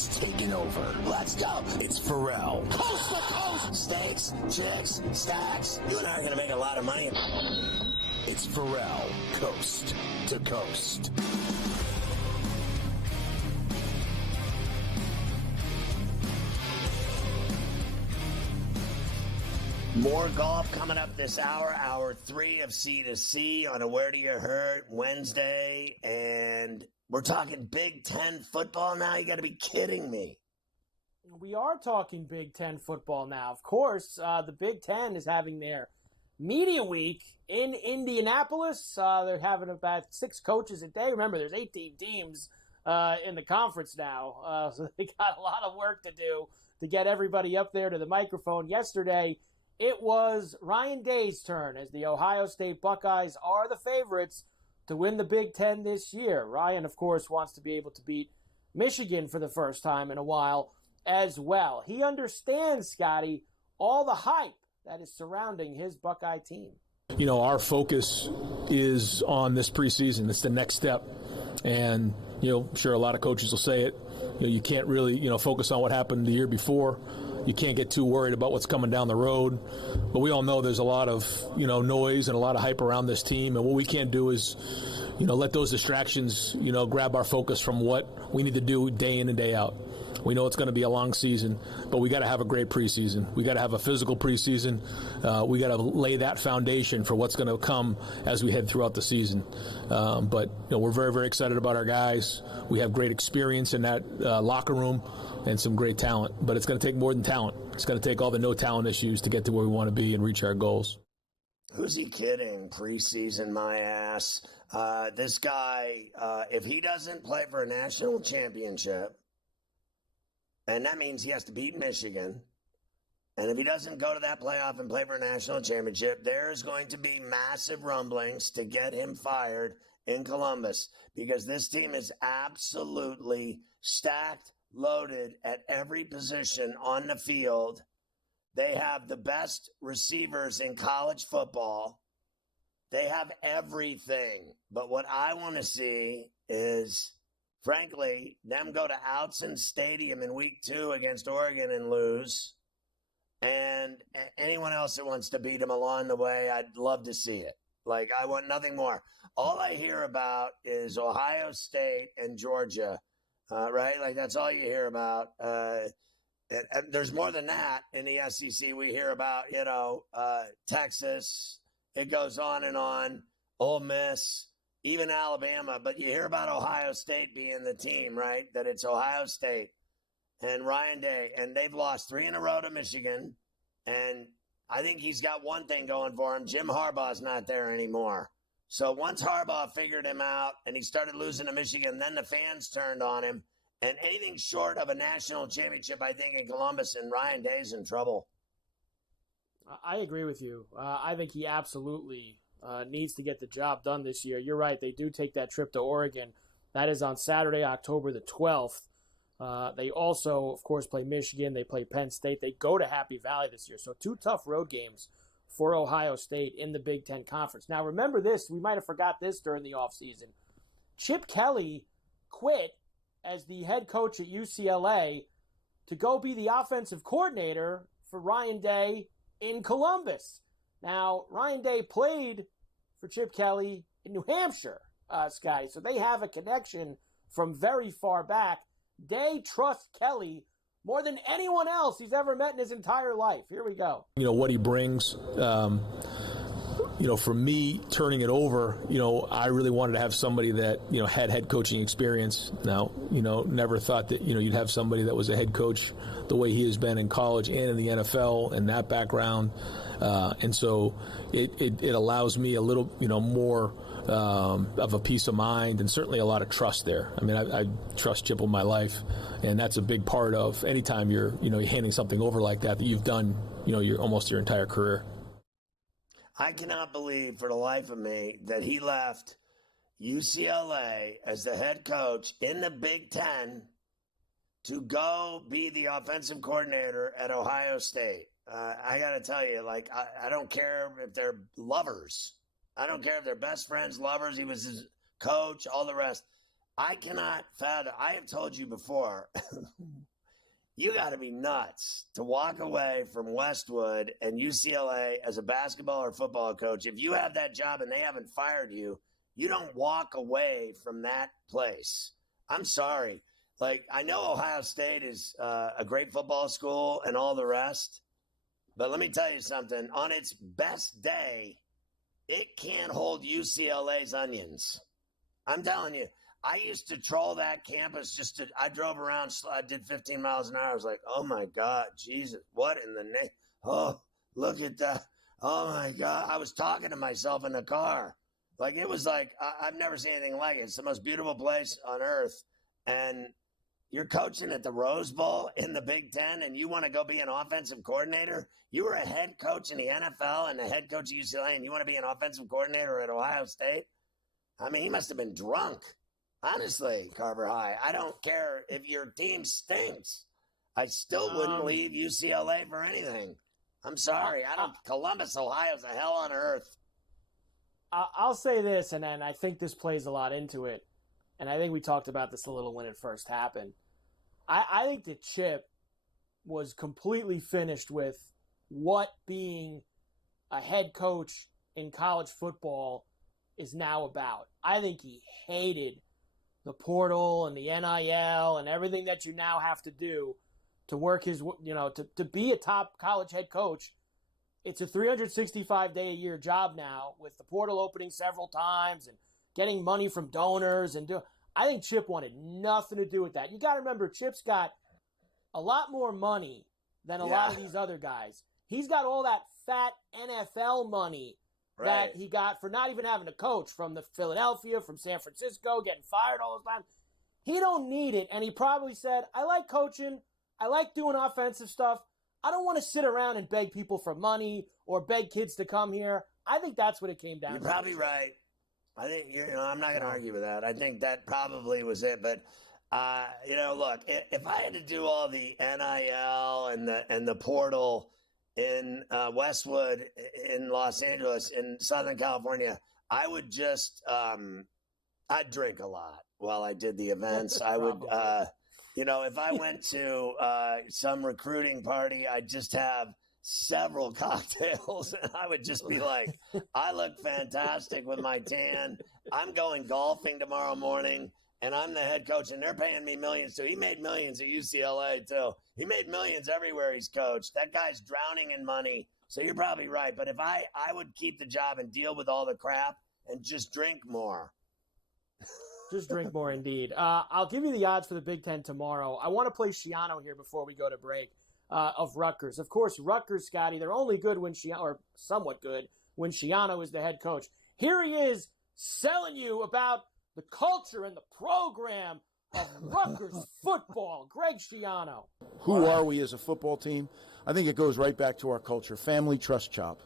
has taken over. Let's go. It's Ferrall. Coast to coast. Steaks, chicks, stacks. You and I are going to make a lot of money. It's Ferrall, coast to coast. More golf coming up this hour, hour 3 of C2C on a Where Do You Hurt Wednesday. And we're talking Big Ten football now. You got to be kidding me. We are talking Big Ten football now. Of course, the Big Ten is having their media week in Indianapolis. They're having about 6 coaches a day. Remember, there's 18 teams in the conference now. So they got a lot of work to do to get everybody up there to the microphone. Yesterday, it was Ryan Day's turn as the Ohio State Buckeyes are the favorites to win the Big Ten this year. Ryan, of course, wants to be able to beat Michigan for the first time in a while as well. He understands, Scotty, all the hype that is surrounding his Buckeye team. You know, our focus is on this preseason. It's the next step. And, you know, I'm sure a lot of coaches will say it. You know, you can't really, focus on what happened the year before. You can't get too worried about what's coming down the road. But we all know there's a lot of, noise and a lot of hype around this team. And what we can't do is, let those distractions, grab our focus from what we need to do day in and day out. We know it's going to be a long season, but we got to have a great preseason. We got to have a physical preseason. We got to lay that foundation for what's going to come as we head throughout the season. But we're very, very excited about our guys. We have great experience in that locker room and some great talent. But it's going to take more than talent. It's going to take all the no talent issues to get to where we want to be and reach our goals. Who's he kidding? Preseason, my ass. This guy, if he doesn't play for a national championship, and that means he has to beat Michigan. And if he doesn't go to that playoff and play for a national championship, there's going to be massive rumblings to get him fired in Columbus because this team is absolutely stacked, loaded at every position on the field. They have the best receivers in college football. They have everything. But what I want to see is, frankly, them go to Outson Stadium in week 2 against Oregon and lose. And anyone else that wants to beat them along the way, I'd love to see it. Like, I want nothing more. All I hear about is Ohio State and Georgia, right? Like, that's all you hear about. And there's more than that in the SEC. We hear about, Texas. It goes on and on. Ole Miss. Even Alabama, but you hear about Ohio State being the team, right? That it's Ohio State and Ryan Day, and they've lost 3 in a row to Michigan, and I think he's got one thing going for him. Jim Harbaugh's not there anymore. So once Harbaugh figured him out and he started losing to Michigan, then the fans turned on him, and anything short of a national championship, I think, in Columbus, and Ryan Day's in trouble. I agree with you. I think he absolutely needs to get the job done this year. You're right. They do take that trip to Oregon. That is on Saturday, October the 12th. They also, of course, play Michigan. They play Penn State. They go to Happy Valley this year. So 2 tough road games for Ohio State in the Big Ten Conference. Now, remember this. We might have forgot this during the offseason. Chip Kelly quit as the head coach at UCLA to go be the offensive coordinator for Ryan Day in Columbus. Now, Ryan Day played for Chip Kelly in New Hampshire, Scotty, so they have a connection from very far back. Day trusts Kelly more than anyone else he's ever met in his entire life. Here we go. What he brings, for me, turning it over, I really wanted to have somebody that, had head coaching experience. Now, never thought that, you'd have somebody that was a head coach the way he has been in college and in the NFL and that background. And so it allows me a little, more of a peace of mind and certainly a lot of trust there. I mean, I trust Chip with my life, and that's a big part of anytime you're handing something over like that you've done, almost your entire career. I cannot believe for the life of me that he left UCLA as the head coach in the Big Ten to go be the offensive coordinator at Ohio State. I got to tell you, I don't care if they're lovers. I don't care if they're best friends, lovers. He was his coach, all the rest. I cannot fathom. I have told you before, you got to be nuts to walk away from Westwood and UCLA as a basketball or football coach. If you have that job and they haven't fired you, you don't walk away from that place. I'm sorry. Like, I know Ohio State is a great football school and all the rest, but let me tell you something. On its best day, it can't hold UCLA's onions. I'm telling you. I used to troll that campus I drove around, I did 15 miles an hour. I was like, oh my God, Jesus, what in the name? Oh, look at that. Oh my God. I was talking to myself in the car. Like, it was like, I've never seen anything like it. It's the most beautiful place on earth. And you're coaching at the Rose Bowl in the Big Ten and you want to go be an offensive coordinator? You were a head coach in the NFL and a head coach at UCLA and you want to be an offensive coordinator at Ohio State? I mean, he must have been drunk. Honestly, Carver High, I don't care if your team stinks. I still wouldn't leave UCLA for anything. I'm sorry. Columbus, Ohio's a hell on earth. I'll say this, and then I think this plays a lot into it. And I think we talked about this a little when it first happened. I think that Chip was completely finished with what being a head coach in college football is now about. I think he hated the portal and the NIL and everything that you now have to do to work to be a top college head coach. It's a 365-day-a-year job now with the portal opening several times and getting money from donors. I think Chip wanted nothing to do with that. You got to remember, Chip's got a lot more money than a lot of these other guys. He's got all that fat NFL money that he got for not even having a coach from the Philadelphia, from San Francisco, getting fired all the time. He don't need it. And he probably said, I like coaching. I like doing offensive stuff. I don't want to sit around and beg people for money or beg kids to come here. I think that's what it came down to. You're probably right. I think, I'm not going to argue with that. I think that probably was it. But, look, if I had to do all the NIL and the portal in Westwood, in Los Angeles, in Southern California, I would just, I'd drink a lot while I did the events. I would, if I went to some recruiting party, I'd just have several cocktails and I would just be like, I look fantastic with my tan. I'm going golfing tomorrow morning. And I'm the head coach, and they're paying me millions, too. He made millions at UCLA, too. He made millions everywhere he's coached. That guy's drowning in money, so you're probably right. But if I would keep the job and deal with all the crap and just drink more. Just drink more, indeed. I'll give you the odds for the Big Ten tomorrow. I want to play Schiano here before we go to break of Rutgers. Of course, Rutgers, Scotty, they're only good when or somewhat good, when Schiano is the head coach. Here he is selling you about the culture and the program of Rutgers football. Greg Schiano. Who are we as a football team? I think it goes right back to our culture. Family, trust, chop,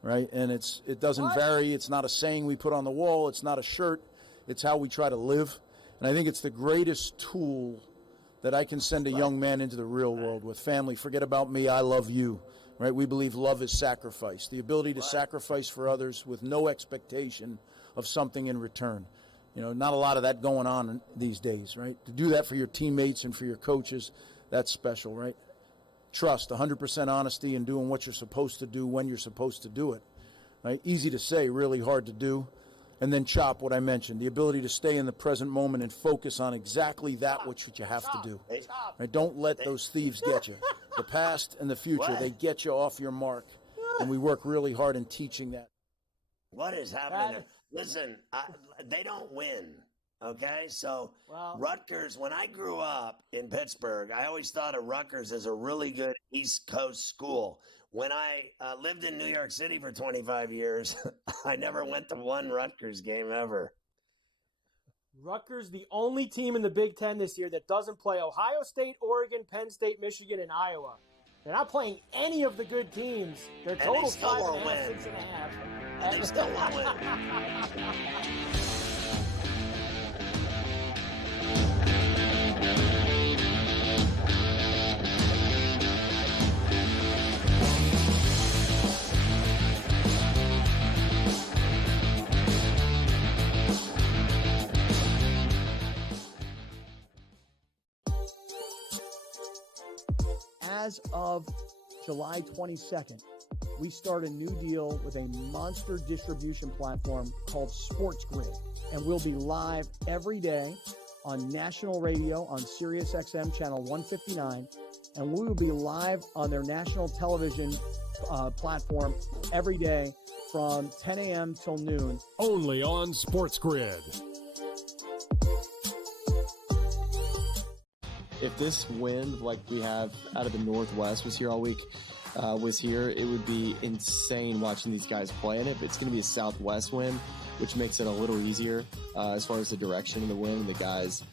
right? And it doesn't vary. It's not a saying we put on the wall. It's not a shirt. It's how we try to live. And I think it's the greatest tool that I can send a young man into the real world with. Family, forget about me, I love you, right? We believe love is sacrifice, the ability to sacrifice for others with no expectation of something in return. Not a lot of that going on these days, right? To do that for your teammates and for your coaches, that's special, right? Trust, 100% honesty, and doing what you're supposed to do when you're supposed to do it, right? Easy to say, really hard to do. And then chop, what I mentioned, the ability to stay in the present moment and focus on exactly that which you have to do. Right? Don't let those thieves get you. The past and the future, they get you off your mark. And we work really hard in teaching that. What is happening? Listen, they don't win, okay? So Rutgers, when I grew up in Pittsburgh, I always thought of Rutgers as a really good East Coast school. When I lived in New York City for 25 years, I never went to one Rutgers game ever. Rutgers, the only team in the Big Ten this year that doesn't play Ohio State, Oregon, Penn State, Michigan, and Iowa. They're not playing any of the good teams. Their total 5.5, 6.5. And they still won't win. as of July 22nd, we start a new deal with a monster distribution platform called SportsGrid, and we'll be live every day on national radio on SiriusXM channel 159, and we will be live on their national television platform every day from 10 a.m. till noon. Only on SportsGrid. If this wind, like we have out of the Northwest, was here all week, it would be insane watching these guys play in it. But it's going to be a southwest wind, which makes it a little easier as far as the direction of the wind. And the guys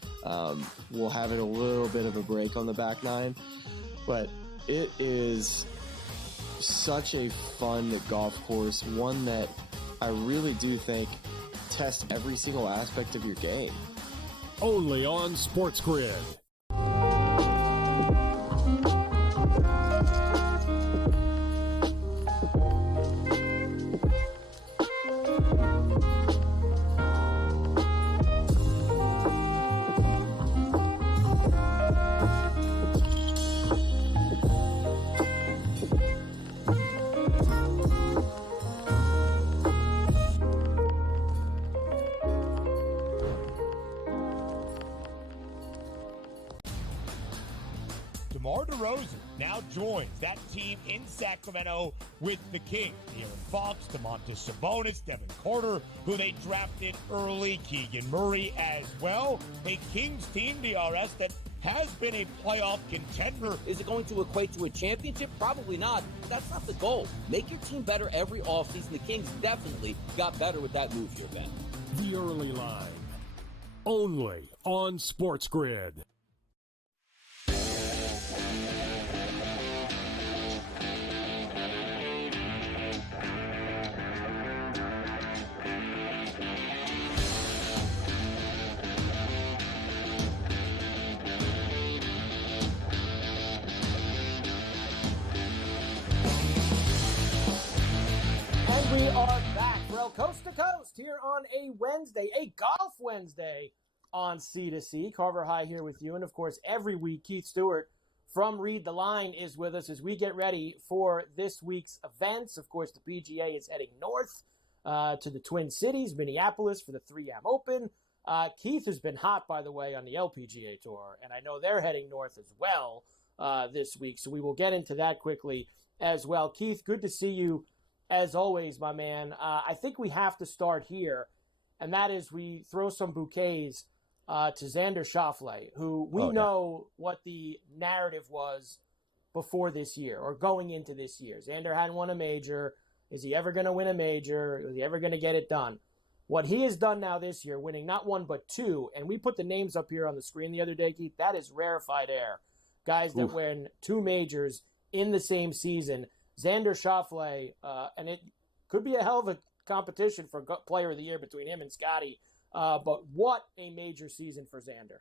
will have it a little bit of a break on the back nine. But it is such a fun golf course, one that I really do think tests every single aspect of your game. Only on SportsGrid. DeMar DeRozan now joins that team in Sacramento with the Kings. De'Aaron Fox, Domantas Sabonis, Devin Carter, who they drafted early, Keegan Murray as well. A Kings team, DRS, that has been a playoff contender. Is it going to equate to a championship? Probably not. That's not the goal. Make your team better every offseason. The Kings definitely got better with that move here, Ben. The early line. Only on SportsGrid. We are back, well, coast to coast here on a Wednesday, a golf Wednesday on C2C. Carver High here with you. And, of course, every week, Keith Stewart from Read the Line is with us as we get ready for this week's events. Of course, the PGA is heading north to the Twin Cities, Minneapolis, for the 3M Open. Keith has been hot, by the way, on the LPGA Tour, and I know they're heading north as well this week. So we will get into that quickly as well. Keith, good to see you. As always, my man, I think we have to start here, and that is we throw some bouquets to Xander Schauffele, who we know what the narrative was before this year or going into this year. Xander hadn't won a major. Is he ever going to win a major? Is he ever going to get it done? What he has done now this year, winning not one but two, and we put the names up here on the screen the other day, Keith, that is rarefied air. Guys that win two majors in the same season. Xander Schauffele, and it could be a hell of a competition for player of the year between him and Scotty, but what a major season for Xander.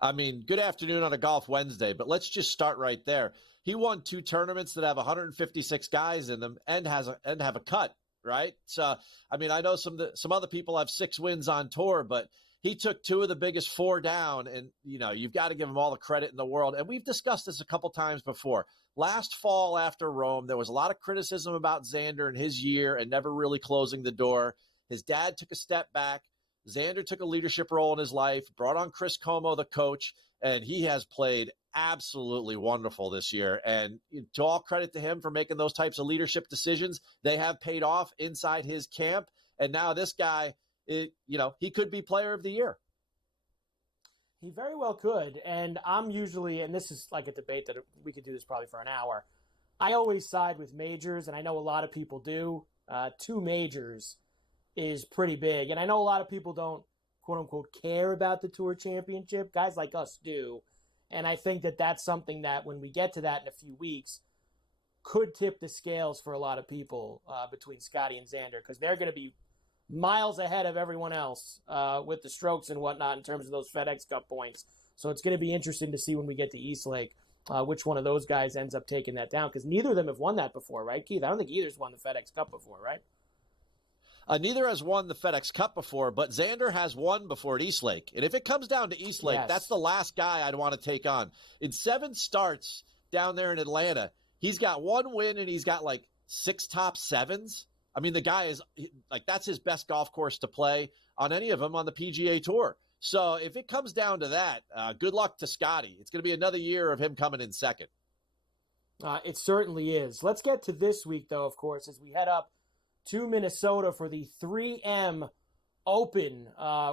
I mean, good afternoon on a Golf Wednesday, but let's just start right there. He won two tournaments that have 156 guys in them and have a cut, right? So, I mean, I know some other people have 6 wins on tour, but he took 2 of the biggest 4 down, and, you know, you've got to give him all the credit in the world. And we've discussed this a couple times before. Last fall after Rome, there was a lot of criticism about Xander and his year and never really closing the door. His dad took a step back. Xander took a leadership role in his life, brought on Chris Como, the coach, and he has played absolutely wonderful this year. And to all credit to him for making those types of leadership decisions, they have paid off inside his camp. And now this guy, he could be player of the year. He very well could, and I'm usually, and this is like a debate that we could do this probably for an hour, I always side with majors, and I know a lot of people do. 2 majors is pretty big, and I know a lot of people don't, quote-unquote, care about the Tour Championship. Guys like us do, and I think that that's something that when we get to that in a few weeks could tip the scales for a lot of people between Scotty and Xander, because they're going to be miles ahead of everyone else with the strokes and whatnot in terms of those FedEx Cup points. So it's going to be interesting to see when we get to Eastlake which one of those guys ends up taking that down, because neither of them have won that before, right, Keith? I don't think either's won the FedEx Cup before, right? Neither has won the FedEx Cup before, but Xander has won before at Eastlake. And if it comes down to Eastlake, that's the last guy I'd want to take on. In 7 starts down there in Atlanta. He's got 1 win and he's got like 6 top 7s. I mean, the guy is like, that's his best golf course to play on any of them on the PGA Tour. So if it comes down to that, good luck to Scotty. It's going to be another year of him coming in second. It certainly is. Let's get to this week, though, of course, as we head up to Minnesota for the 3M Open,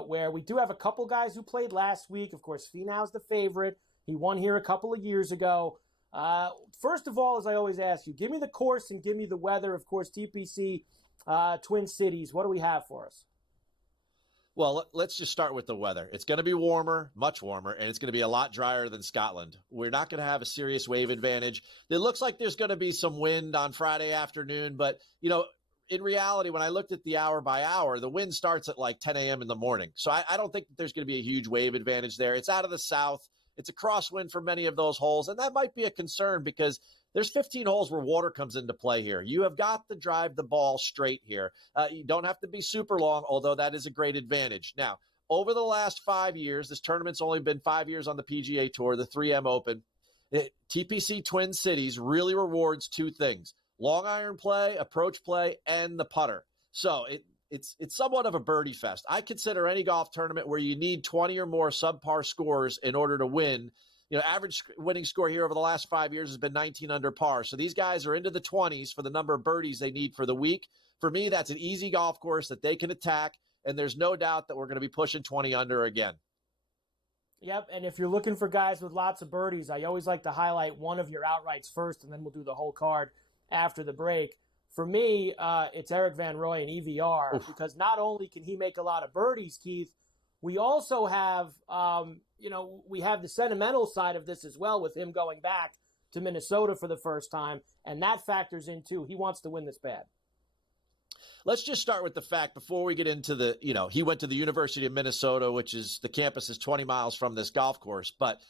where we do have a couple guys who played last week. Of course, Finau's the favorite. He won here a couple of years ago. First of all, as I always ask you, give me the course and give me the weather. Of course, TPC, Twin Cities. What do we have for us? Well, let's just start with the weather. It's going to be warmer, much warmer, and it's going to be a lot drier than Scotland. We're not going to have a serious wave advantage. It looks like there's going to be some wind on Friday afternoon, but, you know, in reality, when I looked at the hour by hour, the wind starts at like 10 a.m. in the morning. So I don't think there's going to be a huge wave advantage there. It's out of the south. It's a crosswind for many of those holes, and that might be a concern because there's 15 holes where water comes into play here. You have got to drive the ball straight here. You don't have to be super long, although that is a great advantage. Now, over the last 5 years, this tournament's only been 5 years on the PGA Tour, the 3M Open. TPC Twin Cities really rewards 2 things: long iron play, approach play, and the putter. So it's somewhat of a birdie fest. I consider any golf tournament where you need 20 or more subpar scores in order to win. You know, average winning score here over the last 5 years has been 19 under par. So these guys are into the 20s for the number of birdies they need for the week. For me, that's an easy golf course that they can attack, and there's no doubt that we're going to be pushing 20 under again. Yep, and if you're looking for guys with lots of birdies, I always like to highlight one of your outrights first, and then we'll do the whole card after the break. For me, it's Eric Van Rooyen and EVR, because not only can he make a lot of birdies, Keith, we also have, we have the sentimental side of this as well with him going back to Minnesota for the first time, and that factors in too. He wants to win this bad. Let's just start with the fact before we get into he went to the University of Minnesota, which is the campus is 20 miles from this golf course. But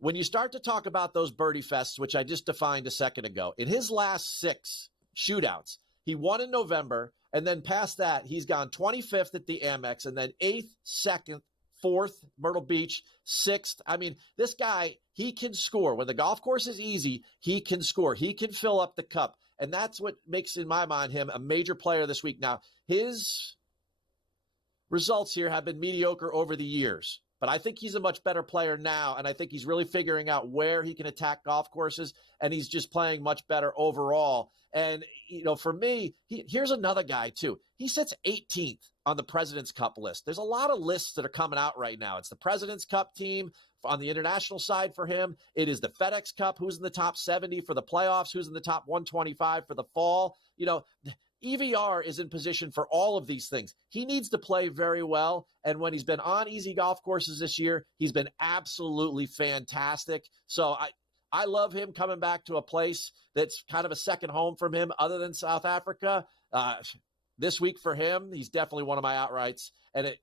when you start to talk about those birdie fests, which I just defined a second ago, in his last 6 shootouts, he won in November, and then past that, he's gone 25th at the Amex, and then 8th, 2nd, 4th, Myrtle Beach, 6th. I mean, this guy, he can score. When the golf course is easy, he can score. He can fill up the cup, and that's what makes, in my mind, him a major player this week. Now, his results here have been mediocre over the years, but I think he's a much better player now, and I think he's really figuring out where he can attack golf courses, and he's just playing much better overall. And, for me, here's another guy, too. He sits 18th on the President's Cup list. There's a lot of lists that are coming out right now. It's the President's Cup team on the international side for him. It is the FedEx Cup, who's in the top 70 for the playoffs, who's in the top 125 for the fall. EVR is in position for all of these things. He needs to play very well, and when he's been on easy golf courses this year, he's been absolutely fantastic. So I love him coming back to a place that's kind of a second home from him other than South Africa. This week for him, he's definitely one of my outrights. And,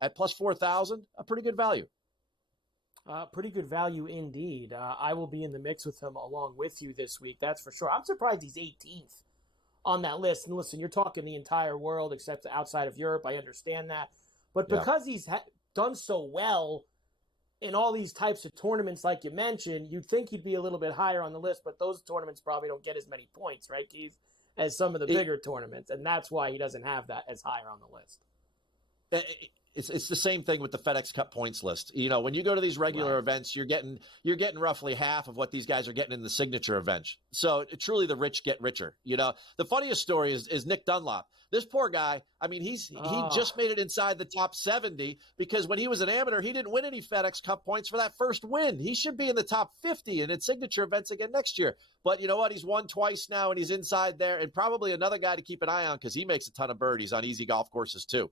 at plus 4,000, a pretty good value. Pretty good value indeed. I will be in the mix with him along with you this week, that's for sure. I'm surprised he's 18th on that list. And listen, you're talking the entire world except outside of Europe. I understand that. But because he's done so well in all these types of tournaments, like you mentioned, you'd think he'd be a little bit higher on the list, but those tournaments probably don't get as many points, right, Keith, as some of the bigger tournaments, and that's why he doesn't have that as higher on the list. It's the same thing with the FedEx Cup points list. When you go to these regular events, you're getting roughly half of what these guys are getting in the signature event. So truly, the rich get richer. The funniest story is Nick Dunlop. This poor guy. I mean, he just made it inside the top 70 because when he was an amateur, he didn't win any FedEx Cup points for that first win. He should be in the top 50 and in signature events again next year. But you know what? He's won twice now, and he's inside there. And probably another guy to keep an eye on because he makes a ton of birdies on easy golf courses too.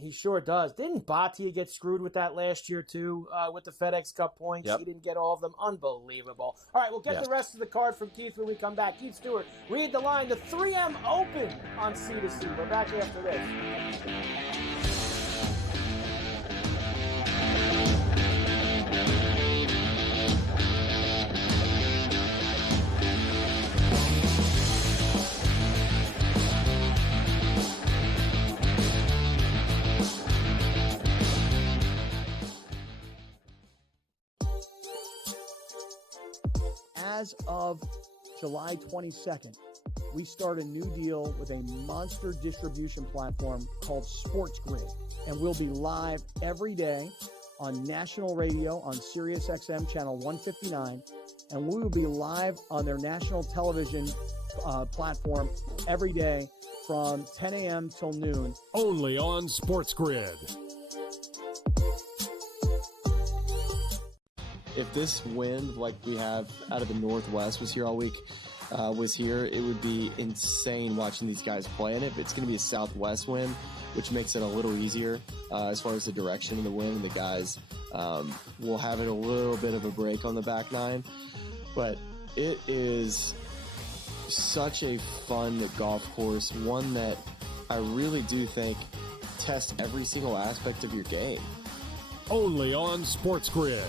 He sure does. Didn't Bhatia get screwed with that last year, too, with the FedEx Cup points? Yep. He didn't get all of them. Unbelievable. All right, we'll get the rest of the card from Keith when we come back. Keith Stewart, read the line. The 3M Open on C2C. We're back after this. as of July 22nd, we start a new deal with a monster distribution platform called SportsGrid, and we'll be live every day on national radio on SiriusXM channel 159, and we will be live on their national television platform every day from 10 a.m. till noon. Only on SportsGrid. If this wind, like we have out of the Northwest, was here all week, it would be insane watching these guys play. And it's going to be a southwest wind, which makes it a little easier as far as the direction of the wind. And the guys will have it a little bit of a break on the back nine. But it is such a fun golf course, one that I really do think tests every single aspect of your game. Only on SportsGrid.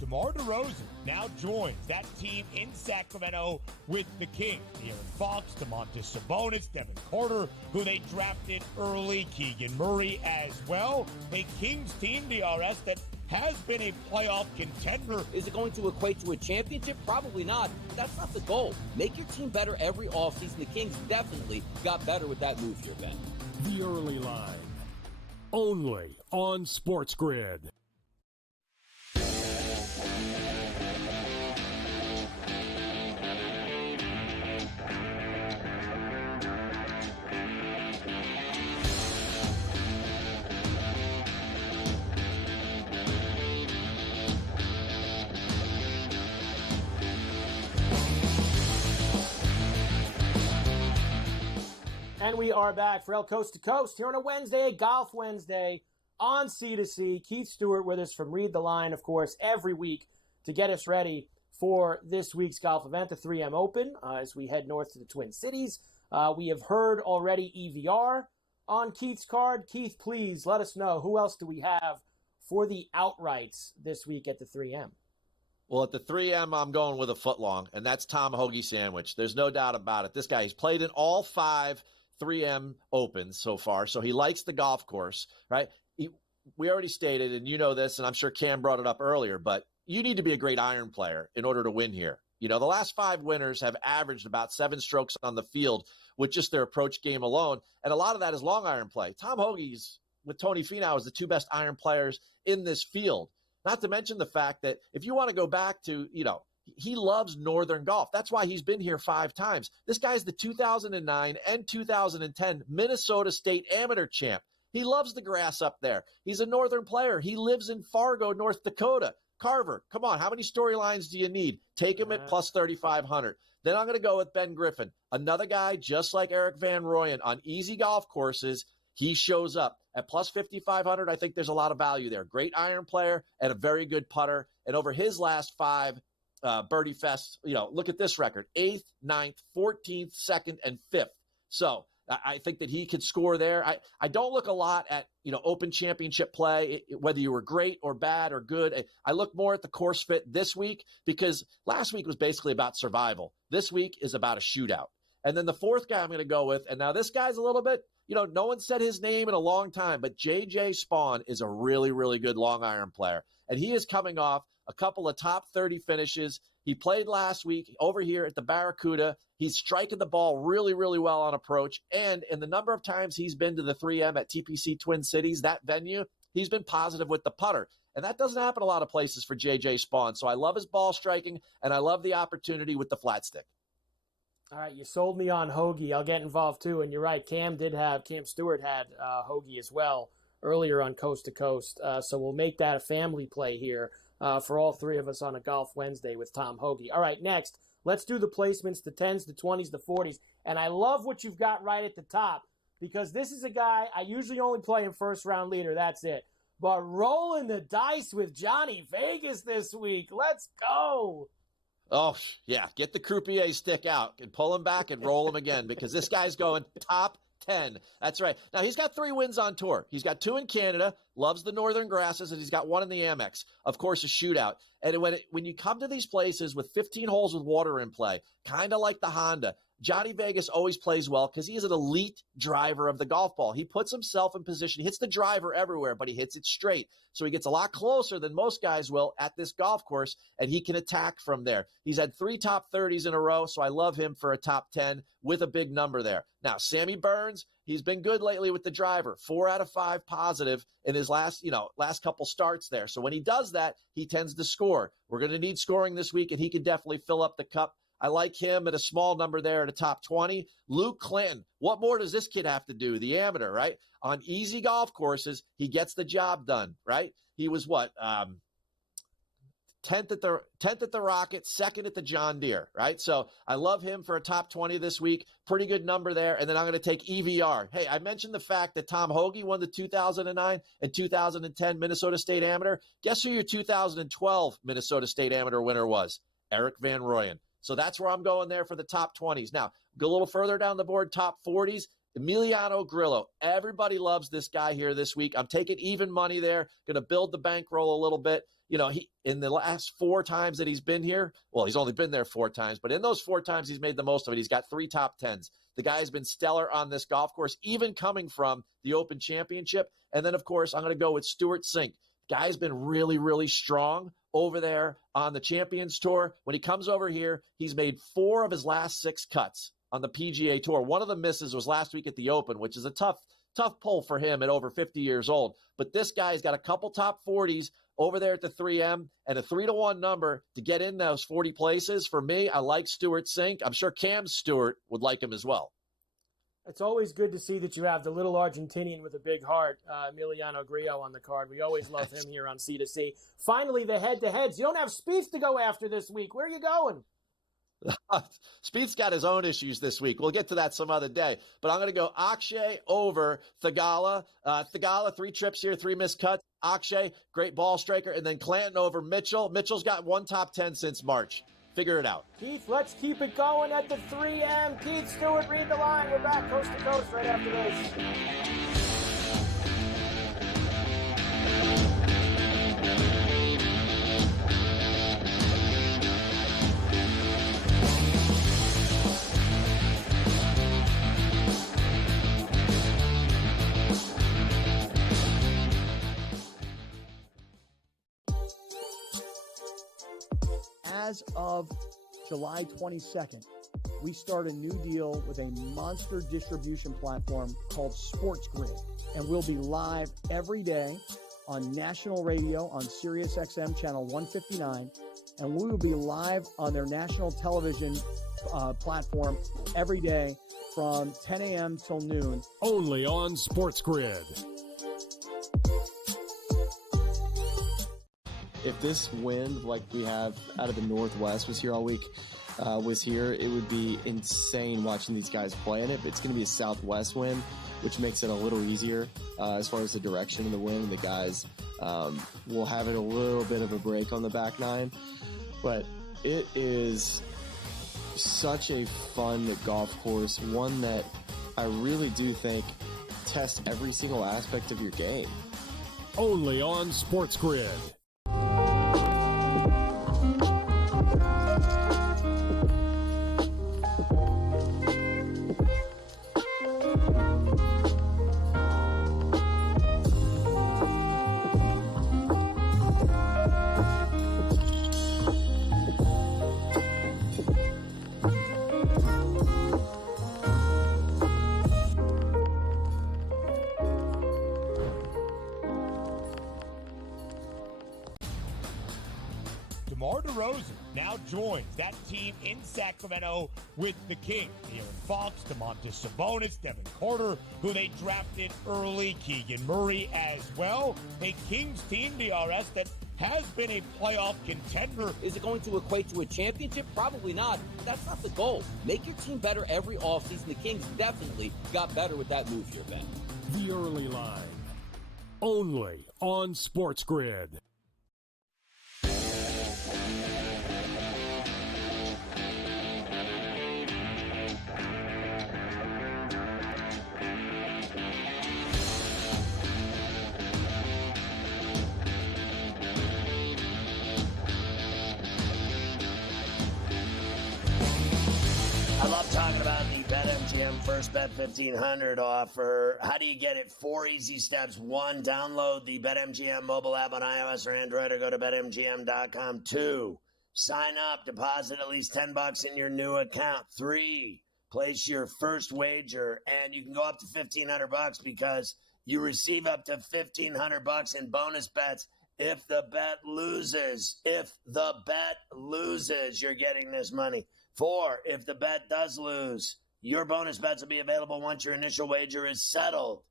DeMar DeRozan now joins that team in Sacramento with the Kings. De'Aaron Fox, Domantas Sabonis, Devin Carter, who they drafted early, Keegan Murray as well. A Kings team, DRS, that has been a playoff contender. Is it going to equate to a championship? Probably not. That's not the goal. Make your team better every offseason. The Kings definitely got better with that move here, Ben. The early line. Only on SportsGrid. And we are back for El Coast to Coast here on a Wednesday, Golf Wednesday on C2C. Keith Stewart with us from Read the Line, of course, every week to get us ready for this week's golf event, the 3M Open, as we head north to the Twin Cities. We have heard already EVR on Keith's card. Keith, please let us know, who else do we have for the outrights this week at the 3M? Well, at the 3M, I'm going with a footlong, and that's Tom Hoagie Sandwich. There's no doubt about it. This guy, he's played in all 5 3M Opens so far, so he likes the golf course, right? We already stated, and you know this, and I'm sure Cam brought it up earlier, but you need to be a great iron player in order to win here. You know, the last 5 winners have averaged about 7 strokes on the field with just their approach game alone, and a lot of that is long iron play. Tom Hoagie's, with Tony Finau, is the 2 best iron players in this field. Not to mention the fact that if you want to go back to, he loves Northern golf. That's why he's been here 5 times. This guy's the 2009 and 2010 Minnesota State Amateur champ. He loves the grass up there. He's a Northern player. He lives in Fargo, North Dakota. Carver, come on, how many storylines do you need? Take him at plus 3,500. Then I'm going to go with Ben Griffin, another guy just like Eric Van Rooyen on easy golf courses. He shows up at plus 5,500. I think there's a lot of value there. Great iron player and a very good putter. And over his last 5 Birdie Fest, look at this record: 8th, 9th, 14th, 2nd, and 5th. So I think that he could score there. I don't look a lot at, Open Championship play, whether you were great or bad or good. I look more at the course fit this week, because last week was basically about survival. This week is about a shootout. And then the 4th guy I'm going to go with, and now this guy's a little bit, no one said his name in a long time, but J.J. Spawn is a really, really good long iron player. And he is coming off a couple of top 30 finishes. He played last week over here at the Barracuda. He's striking the ball really, really well on approach. And in the number of times he's been to the 3M at TPC Twin Cities, that venue, he's been positive with the putter. And that doesn't happen a lot of places for J.J. Spawn. So I love his ball striking, and I love the opportunity with the flat stick. All right, you sold me on Hoagie. I'll get involved too. And you're right, Cam Stewart had Hoagie as well earlier on Coast to Coast. So we'll make that a family play here for all 3 of us on a Golf Wednesday with Tom Hoagie. All right, next, let's do the placements, the 10s, the 20s, the 40s. And I love what you've got right at the top, because this is a guy I usually only play in first round leader. That's it. but rolling the dice with Johnny Vegas this week. Let's go. Oh, yeah. Get the croupier stick out and pull him back and roll him again because this guy's going top 10. That's right. Now, he's got 3 wins on tour. He's got 2 in Canada, loves the northern grasses, and he's got 1 in the Amex. Of course, a shootout. And when you come to these places with 15 holes with water in play, kind of like the Honda, Johnny Vegas always plays well because he is an elite driver of the golf ball. He puts himself in position. He hits the driver everywhere, but he hits it straight. So he gets a lot closer than most guys will at this golf course, and he can attack from there. He's had 3 top 30s in a row, so I love him for a top 10 with a big number there. Now, Sammy Burns, he's been good lately with the driver, 4 out of 5 positive in his last couple starts there. So when he does that, he tends to score. We're going to need scoring this week, and he can definitely fill up the cup. I like him at a small number there at a top 20. Luke Clinton, what more does this kid have to do? The amateur, right? On easy golf courses, he gets the job done, right? He was 10th at the Rocket, 2nd at the John Deere, right? So I love him for a top 20 this week. Pretty good number there. And then I'm going to take EVR. Hey, I mentioned the fact that Tom Hoagie won the 2009 and 2010 Minnesota State Amateur. Guess who your 2012 Minnesota State Amateur winner was? Eric Van Rooyen. So that's where I'm going there for the top 20s. Now, go a little further down the board, top 40s. Emiliano Grillo. Everybody loves this guy here this week. I'm taking even money there. Going to build the bankroll a little bit. He in the last 4 times that he's been here, well, he's only been there 4 times, but in those 4 times he's made the most of it. He's got 3 top 10s. The guy's been stellar on this golf course, even coming from the Open Championship. And then, of course, I'm going to go with Stuart Sink. Guy's been really, really strong over there on the Champions Tour. When he comes over here, he's made 4 of his last 6 cuts on the PGA Tour. One of the misses was last week at the Open, which is a tough pull for him at over 50 years old. But this guy's got a couple top 40s over there at the 3M and a 3-1 number to get in those 40 places. For me, I like Stuart Sink. I'm sure Cam Stewart would like him as well. It's always good to see that you have the little Argentinian with a big heart, Emiliano Grillo, on the card. We always love him here on C2C. Finally, the head-to-heads. You don't have Spieth to go after this week. Where are you going? Spieth's got his own issues this week. We'll get to that some other day. But I'm going to go Akshay over Thagala. Thagala, 3 trips here, 3 missed cuts. Akshay, great ball striker. And then Clanton over Mitchell. Mitchell's got 1 top 10 since March. Figure it out. Keith, let's keep it going at the 3M. Keith Stewart, read the line. We're back coast to coast right after this. As of July 22nd, we start a new deal with a monster distribution platform called SportsGrid, and we'll be live every day on national radio on SiriusXM channel 159, and we will be live on their national television platform every day from 10 a.m. till noon. Only on SportsGrid. If this wind, like we have out of the Northwest, was here all week, it would be insane watching these guys play in it. But it's going to be a southwest wind, which makes it a little easier as far as the direction of the wind. The guys will have it a little bit of a break on the back 9. But it is such a fun golf course, one that I really do think tests every single aspect of your game. Only on SportsGrid. DeMar DeRozan now joins that team in Sacramento with the Kings. De'Aaron Fox, Domantas Sabonis, Devin Carter, who they drafted early, Keegan Murray as well. A Kings team, DRS, that has been a playoff contender. Is it going to equate to a championship? Probably not. That's not the goal. Make your team better every offseason. The Kings definitely got better with that move here, Ben. The early line. Only on SportsGrid. I love talking about the BetMGM First Bet 1500 offer. How do you get it? 4 easy steps. 1, download the BetMGM mobile app on iOS or Android or go to BetMGM.com. 2, sign up, deposit at least $10 in your new account. 3, place your first wager, and you can go up to $1,500 because you receive up to $1,500 in bonus bets if the bet loses. If the bet loses, you're getting this money. 4, if the bet does lose, your bonus bets will be available once your initial wager is settled.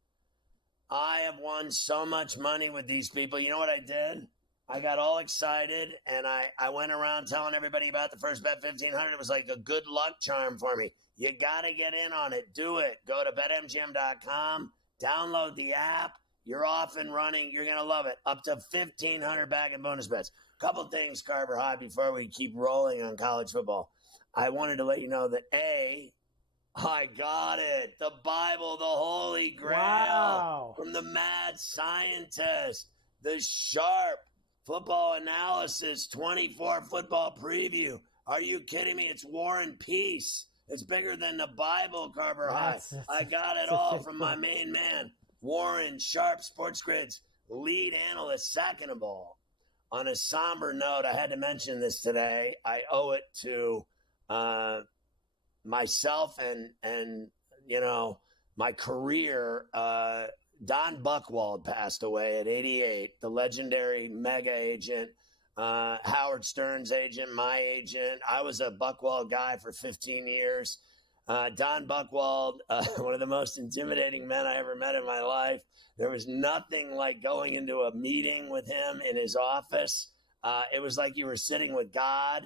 I have won so much money with these people. You know what I did? I got all excited, and I went around telling everybody about the First Bet 1500. It was like a good luck charm for me. You got to get in on it. Do it. Go to BetMGM.com, download the app. You're off and running. You're going to love it. Up to $1,500 back in bonus bets. Couple things, Carver High, before we keep rolling on college football. I wanted to let you know that, I got it. The Bible, the Holy Grail from the mad scientist, the sharp football analysis, 24 football preview. Are you kidding me? It's War and Peace. It's bigger than the Bible, Carver High. I got it all from my main man, Warren Sharp, SportsGrid's lead analyst. Second of all, on a somber note, I had to mention this today. I owe it to myself and my career. Don Buchwald passed away at 88, the legendary mega agent, Howard Stern's agent, my agent. I was a Buchwald guy for 15 years. Don Buchwald, one of the most intimidating men I ever met in my life. There was nothing like going into a meeting with him in his office. It was like you were sitting with God.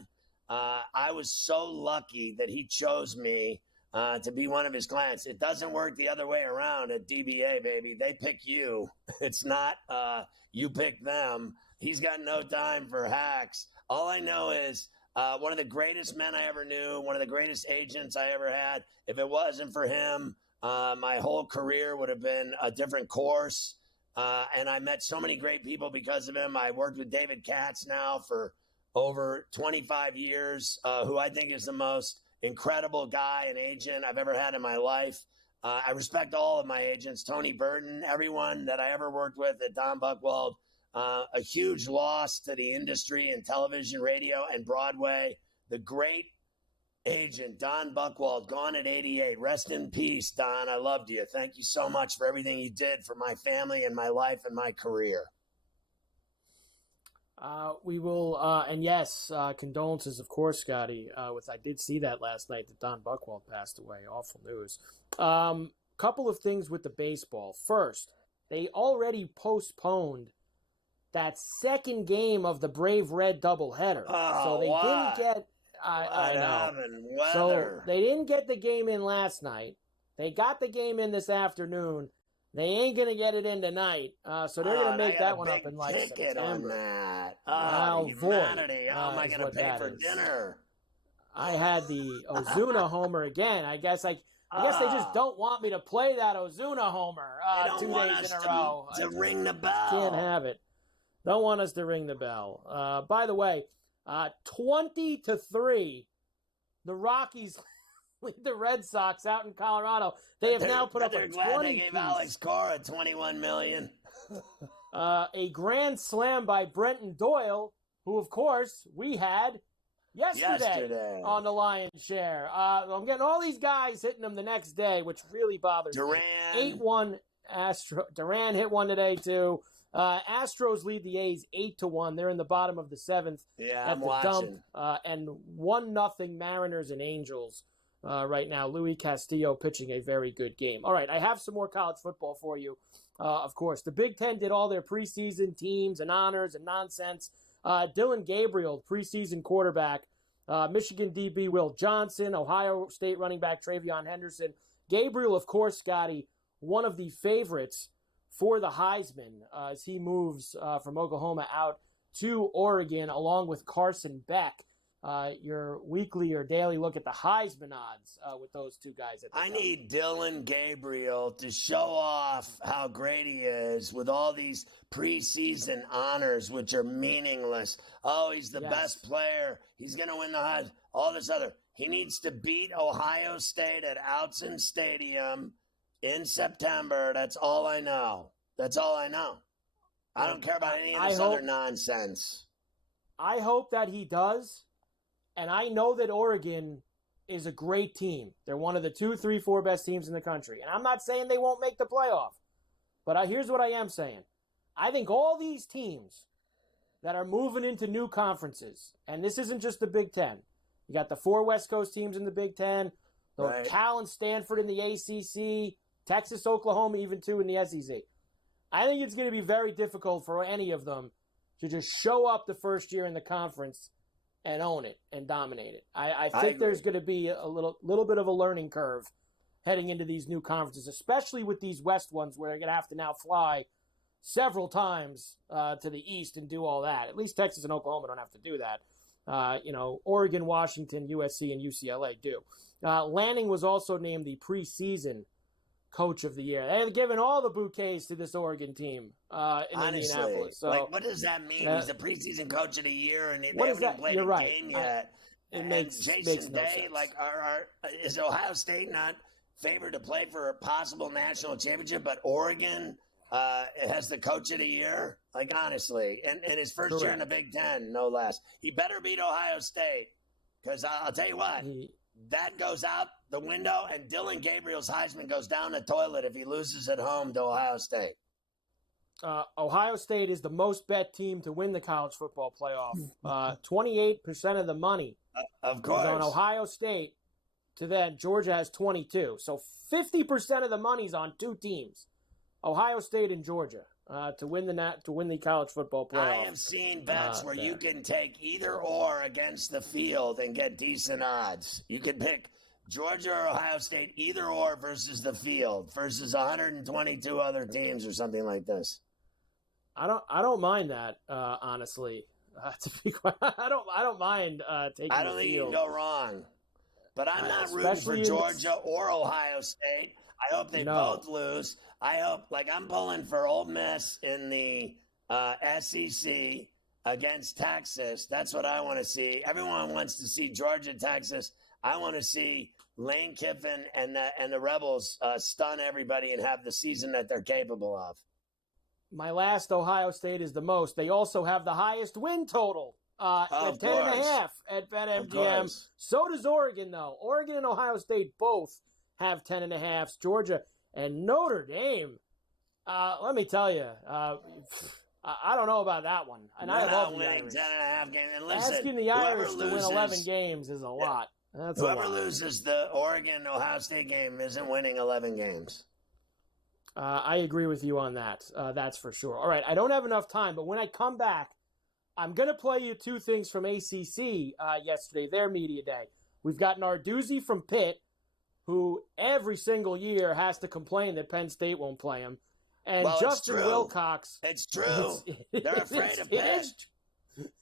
I was so lucky that he chose me to be one of his clients. It doesn't work the other way around at DBA, baby. They pick you. It's not you pick them. He's got no time for hacks. All I know is one of the greatest men I ever knew, one of the greatest agents I ever had. If it wasn't for him, my whole career would have been a different course. And I met so many great people because of him. I worked with David Katz now for over 25 years, who I think is the most incredible guy and agent I've ever had in my life. I respect all of my agents, Tony Burton, everyone that I ever worked with at Don Buchwald. A huge loss to the industry in television, radio, and Broadway. The great agent, Don Buchwald, gone at 88. Rest in peace, Don. I loved you. Thank you so much for everything you did for my family and my life and my career. We will, and yes, condolences, of course, Scotty. I did see that last night that Don Buchwald passed away. Awful news. Couple of things with the baseball. First, they already postponed that second game of the Brave Red doubleheader. So they didn't get. I know. So they didn't get the game in last night. They got the game in this afternoon. They ain't going to get it in tonight, so they're going to make that one up in like September. On that. Humanity. How am I going to pay for dinner? I had the Ozuna homer again. I guess they just don't want me to play that Ozuna homer 2 days in a row. To ring the bell. Can't have it. Don't want us to ring the bell. By the way, 20-3, the Rockies lead the Red Sox out in Colorado. They have now put up a 20 they gave Alex Cora $21 million. A grand slam by Brenton Doyle, who, of course, we had yesterday on the Lion's Share. I'm getting all these guys hitting them the next day, which really bothers me. 8-1 Astro. Duran hit one today, too. Astros lead the A's 8-1. They're in the bottom of the 7th at the dump. And 1-0 Mariners and Angels right now. Luis Castillo pitching a very good game. All right, I have some more college football for you. Of course, the Big Ten did all their preseason teams and honors and nonsense. Dylan Gabriel, preseason quarterback. Michigan DB Will Johnson. Ohio State running back Travion Henderson. Gabriel, of course, Scotty, one of the favorites for the Heisman as he moves from Oklahoma out to Oregon, along with Carson Beck. Your weekly or daily look at the Heisman odds with those two guys. I need Dylan Gabriel to show off how great he is with all these preseason honors, which are meaningless. Oh, he's the best player. He's going to win the Heisman. All this other. He needs to beat Ohio State at Outson Stadium in September. That's all I know. That's all I know. I don't care about any of this other nonsense. I hope that he does. And I know that Oregon is a great team. They're one of the 2, 3, 4 best teams in the country. And I'm not saying they won't make the playoff. But here's what I am saying. I think all these teams that are moving into new conferences, and this isn't just the Big Ten. You got the 4 West Coast teams in the Big Ten, Cal and Stanford in the ACC, Texas, Oklahoma, even 2 in the SEC. I think it's going to be very difficult for any of them to just show up the first year in the conference and own it and dominate it. I think there's going to be a little bit of a learning curve heading into these new conferences, especially with these West ones where they're going to have to now fly several times to the East and do all that. At least Texas and Oklahoma don't have to do that. Oregon, Washington, USC, and UCLA do. Lanning was also named the preseason Coach of the Year. They've given all the bouquets to this Oregon team in Indianapolis. So, what does that mean? He's the preseason Coach of the Year, and they haven't even played You're a right. game yet. Jason Day, is Ohio State not favored to play for a possible national championship, but Oregon has the Coach of the Year? Honestly, and his first year in the Big Ten, no less. He better beat Ohio State, because I'll tell you what, that goes out the window, and Dylan Gabriel's Heisman goes down the toilet if he loses at home to Ohio State. Ohio State is the most bet team to win the college football playoff. 28% of the money of course, is on Ohio State. To then, Georgia has 22. So 50% of the money's on 2 teams, Ohio State and Georgia, to win the college football playoff. I have seen bets where you can take either or against the field and get decent odds. You can pick Georgia or Ohio State, either or versus the field, versus 122 other teams or something like this. I don't mind that, honestly. To be quite, I don't mind taking. I don't think you can go wrong. But I'm not rooting for Georgia or Ohio State. I hope they both lose. I hope, I'm pulling for Ole Miss in the SEC against Texas. That's what I want to see. Everyone wants to see Georgia, Texas. I want to see Lane Kiffin and the Rebels stun everybody and have the season that they're capable of. My last Ohio State is the most. They also have the highest win total at 10.5 at BetMGM. So does Oregon, though. Oregon and Ohio State both have 10.5. Georgia and Notre Dame. Let me tell you, I don't know about that one. And I love the Irish. 10.5 games. And listen, asking the Irish to win 11 games is a lot. That's whoever loses the Oregon-Ohio State game isn't winning 11 games. I agree with you on that. That's for sure. All right, I don't have enough time, but when I come back, I'm going to play you 2 things from ACC yesterday, their media day. We've got Narduzzi from Pitt, who every single year has to complain that Penn State won't play him. And Justin Wilcox. It's true. They're afraid of Pitt.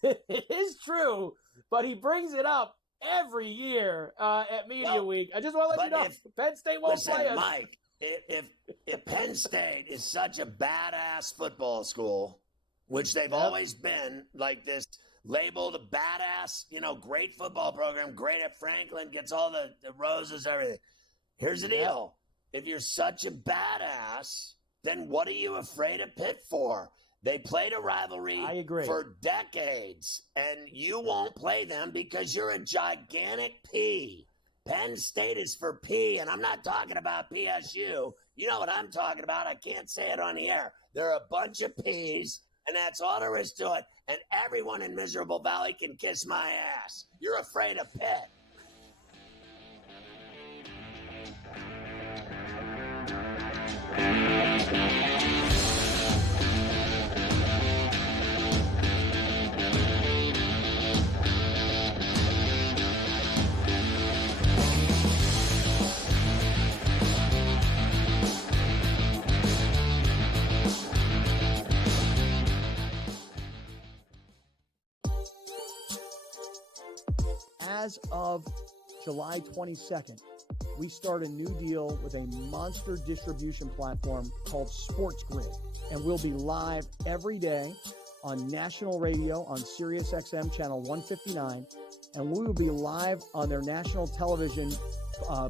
It is true, but he brings it up every year at Media Week. I just want to let you know, Penn State won't play us. Mike, if Penn State is such a badass football school, which they've always been, like this labeled a badass, great football program, great at Franklin, gets all the roses, everything. Here's the deal. If you're such a badass, then what are you afraid of Pitt for? They played a rivalry for decades, and you won't play them because you're a gigantic P. Penn State is for P, and I'm not talking about PSU. You know what I'm talking about. I can't say it on the air. They're a bunch of P's, and that's all there is to it. And everyone in Miserable Valley can kiss my ass. You're afraid of Pitt. as of July 22nd, we start a new deal with a monster distribution platform called SportsGrid, and we'll be live every day on national radio on SiriusXM channel 159, and we will be live on their national television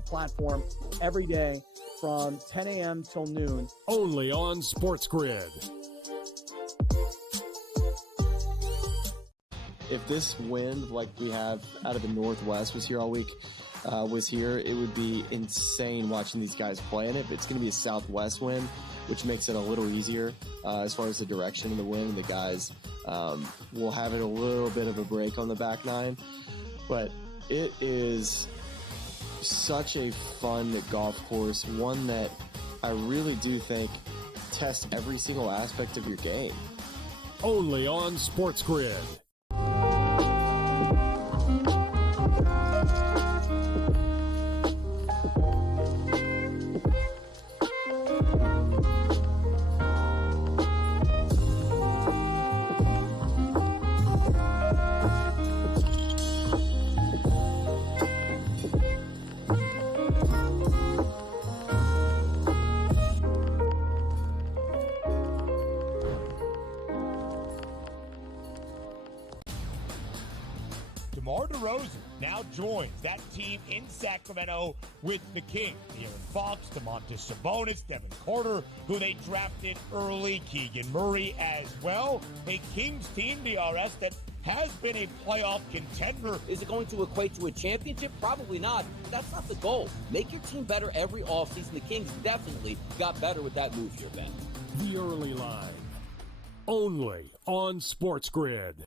platform every day from 10 a.m. till noon. Only on SportsGrid. If this wind like we have out of the Northwest was here all week, it would be insane watching these guys play in it. But it's going to be a southwest wind, which makes it a little easier as far as the direction of the wind. The guys will have it a little bit of a break on the back nine. But it is such a fun golf course, one that I really do think tests every single aspect of your game. Only on SportsGrid. DeMar DeRozan now joins that team in Sacramento with the Kings. De'Aaron Fox, Domantas Sabonis, Devin Carter, who they drafted early, Keegan Murray as well. A Kings team, DRS, that has been a playoff contender. Is it going to equate to a championship? Probably not. That's not the goal. Make your team better every offseason. The Kings definitely got better with that move here, Ben. The early line. Only on SportsGrid.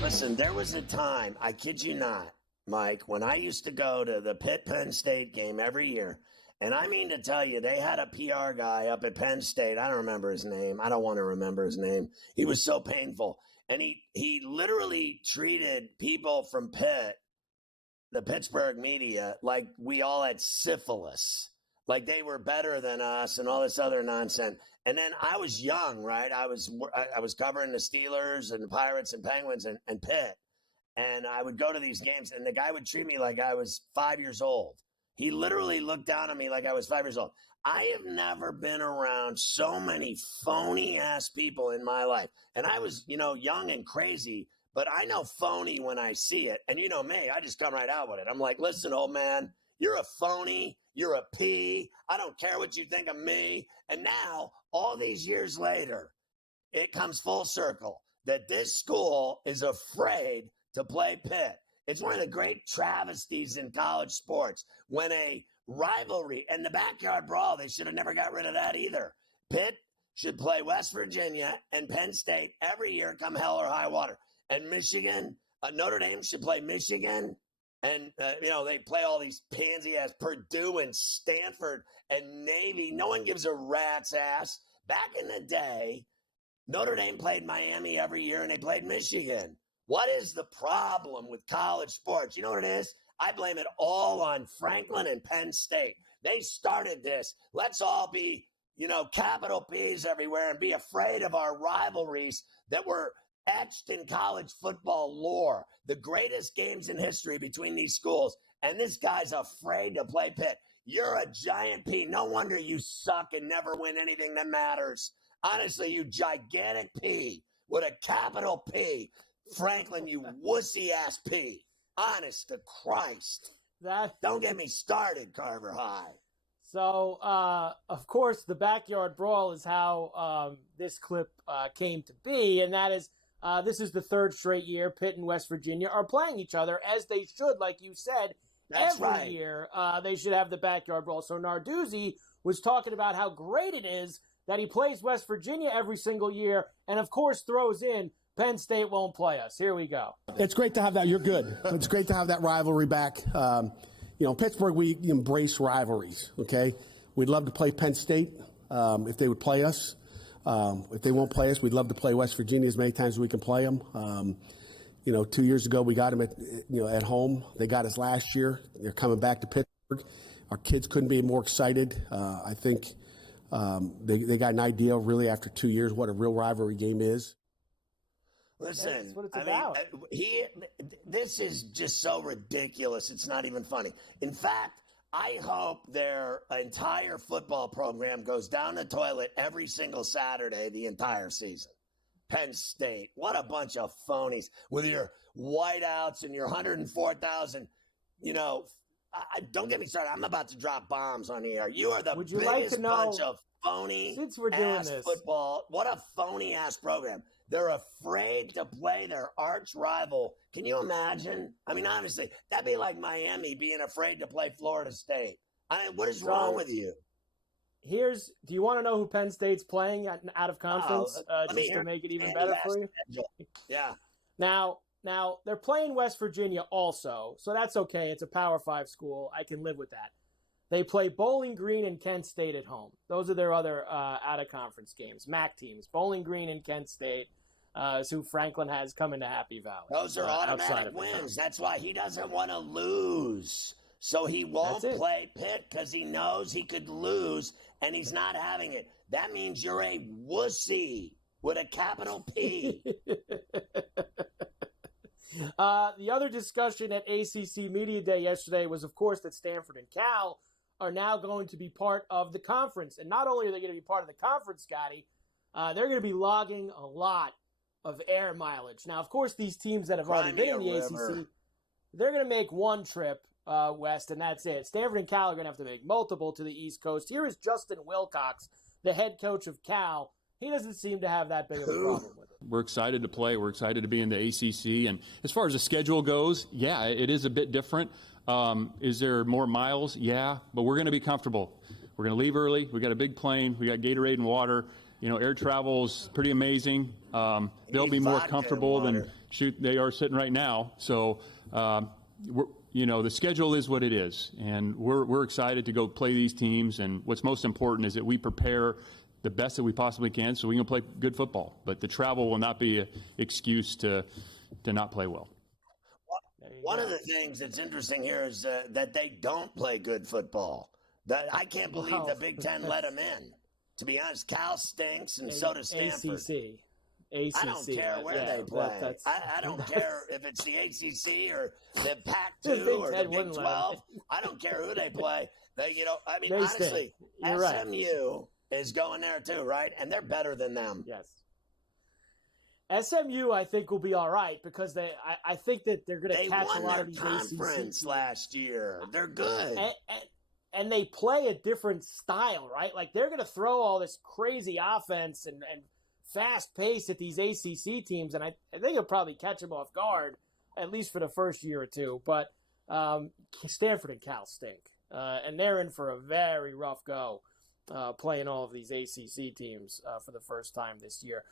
Listen, there was a time, I kid you not, Mike, when I used to go to the Pitt-Penn State game every year, and I mean to tell you, they had a PR guy up at Penn State. I don't remember his name. I don't want to remember his name. He was so painful. And he literally treated people from Pitt, the Pittsburgh media, like we all had syphilis. Like they were better than us and all this other nonsense. And then I was young, right? I was covering the Steelers and the Pirates and Penguins and Pitt. And I would go to these games, and the guy would treat me like I was 5 years old. He literally looked down at me like I was 5 years old. I have never been around so many phony-ass people in my life. And I was, young and crazy, but I know phony when I see it. And you know me, I just come right out with it. I'm like, listen, old man, you're a phony. You're a P. I don't care what you think of me. And now, all these years later, it comes full circle that this school is afraid to play Pitt. It's one of the great travesties in college sports when a rivalry and the backyard brawl, they should have never got rid of that either. Pitt should play West Virginia and Penn State every year come hell or high water. And Michigan, Notre Dame should play Michigan. And, they play all these pansy-ass Purdue and Stanford and Navy. No one gives a rat's ass. Back in the day, Notre Dame played Miami every year, and they played Michigan. What is the problem with college sports? You know what it is? I blame it all on Franklin and Penn State. They started this. Let's all be, capital P's everywhere and be afraid of our rivalries that were etched in college football lore, the greatest games in history between these schools, and this guy's afraid to play Pitt. You're a giant P. No wonder you suck and never win anything that matters. Honestly, you gigantic P with a capital P. Franklin, you wussy-ass P. Honest to Christ. Don't get me started, Carver High. So, of course, the backyard brawl is how this clip came to be, and that is this is the third straight year Pitt and West Virginia are playing each other, as they should, like you said. That's every right. year they should have the backyard brawl. So Narduzzi was talking about how great it is that he plays West Virginia every single year, and of course throws in Penn State won't play us. Here we go. It's great to have that. You're good. It's great to have that rivalry back. Pittsburgh, we embrace rivalries, okay? We'd love to play Penn State. if they would play us. If they won't play us, we'd love to play West Virginia as many times as we can play them. 2 years ago we got them at home. They got us last year. They're coming back to Pittsburgh. Our kids couldn't be more excited. I think they got an idea really after 2 years what a real rivalry game is. Listen, that's what it's about. This is just so ridiculous. It's not even funny. In fact, I hope their entire football program goes down the toilet every single Saturday the entire season. Penn State, what a bunch of phonies with your whiteouts and your 104,000. Don't get me started. I'm about to drop bombs on the air. You are the biggest bunch of phony since we're doing ass this football. What a phony ass program. They're afraid to play their arch rival. Can you imagine? I mean, honestly, that'd be like Miami being afraid to play Florida State. What is wrong with you? Do you want to know who Penn State's playing out of conference just to make it even better for you? Yeah. Now they're playing West Virginia also, so that's okay. It's a Power 5 school. I can live with that. They play Bowling Green and Kent State at home. Those are their other out-of-conference games, MAC teams. Bowling Green and Kent State is who Franklin has coming to Happy Valley. Those are automatic wins. That's why he doesn't want to lose. So he won't play Pitt because he knows he could lose, and he's not having it. That means you're a wussy with a capital P. The other discussion at ACC Media Day yesterday was, of course, that Stanford and Cal are now going to be part of the conference. And not only are they going to be part of the conference, Scotty, they're going to be logging a lot of air mileage. Now, of course, these teams that have already been in the ACC, they're going to make one trip west, and that's it. Stanford and Cal are going to have to make multiple to the East Coast. Here is Justin Wilcox, the head coach of Cal. He doesn't seem to have that big of a problem with it. We're excited to play. We're excited to be in the ACC. And as far as the schedule goes, yeah, it is a bit different. Is there more miles? Yeah, but we're going to be comfortable. We're going to leave early. We got a big plane. We got Gatorade and water. Air travel's pretty amazing. They'll be more comfortable than they are sitting right now. So, the schedule is what it is, and we're excited to go play these teams. And what's most important is that we prepare the best that we possibly can so we can play good football. But the travel will not be an excuse to not play well. One of the things that's interesting here is that they don't play good football. I can't believe the Big Ten let them in. To be honest, Cal stinks, and so does Stanford. ACC. I don't care where they play. I don't care if it's the ACC or the Pac-2 or the Big 12. I don't care who they play. Honestly, SMU is going there too, right? And they're better than them. Yes. SMU, I think, will be all right because I think that they're going to catch a lot of these ACC. They won their conference last year. They're good. And they play a different style, right? Like, they're going to throw all this crazy offense and fast pace at these ACC teams, and I think it'll probably catch them off guard, at least for the first year or two. But Stanford and Cal stink, and they're in for a very rough go playing all of these ACC teams for the first time this year.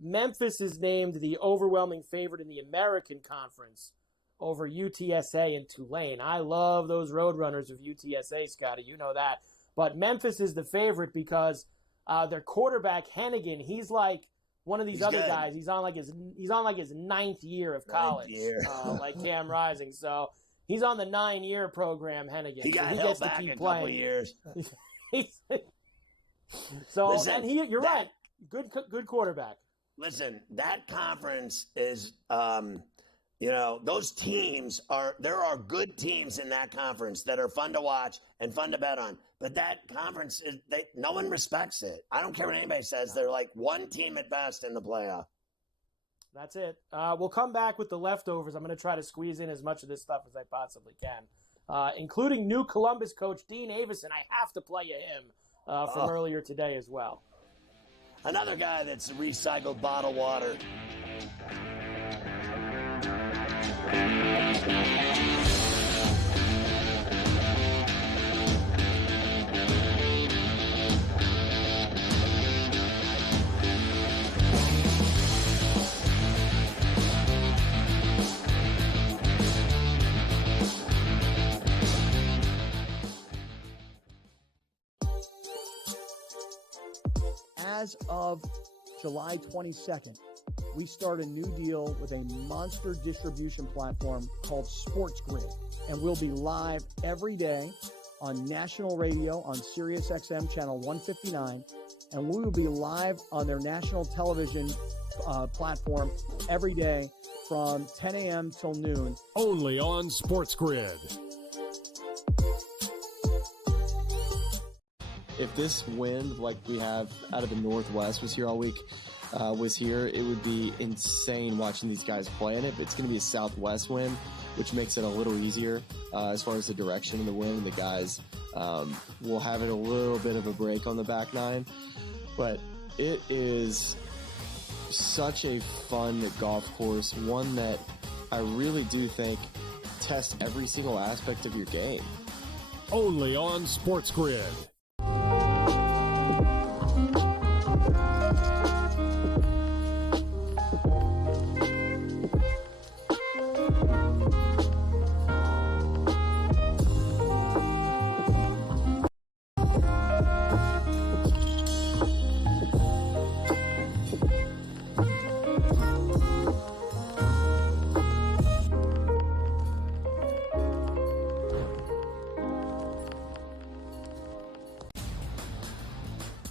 Memphis is named the overwhelming favorite in the American Conference over UTSA and Tulane. I love those Roadrunners of UTSA, Scotty. You know that. But Memphis is the favorite because their quarterback, Hennigan, he's like one of these other guys. He's on like his ninth year of college, like Cam Rising. So he's on the 9-year program, Hennigan. He got held back a couple years. So, listen, and you're right. Good quarterback. Listen, that conference is, those teams there are good teams in that conference that are fun to watch and fun to bet on. But that conference, no one respects it. I don't care what anybody says. They're like one team at best in the playoff. That's it. We'll come back with the leftovers. I'm going to try to squeeze in as much of this stuff as I possibly can, including new Columbus coach Dean Avison. I have to play him from earlier today as well. Another guy that's recycled bottled water. As of July 22nd, we start a new deal with a monster distribution platform called SportsGrid, and we'll be live every day on national radio on SiriusXM channel 159, and we will be live on their national television platform every day from 10 a.m. till noon. Only on SportsGrid. If this wind, like we have out of the Northwest, was here all week, it would be insane watching these guys play in it. But it's going to be a southwest wind, which makes it a little easier as far as the direction of the wind. The guys will have it a little bit of a break on the back nine. But it is such a fun golf course, one that I really do think tests every single aspect of your game. Only on SportsGrid.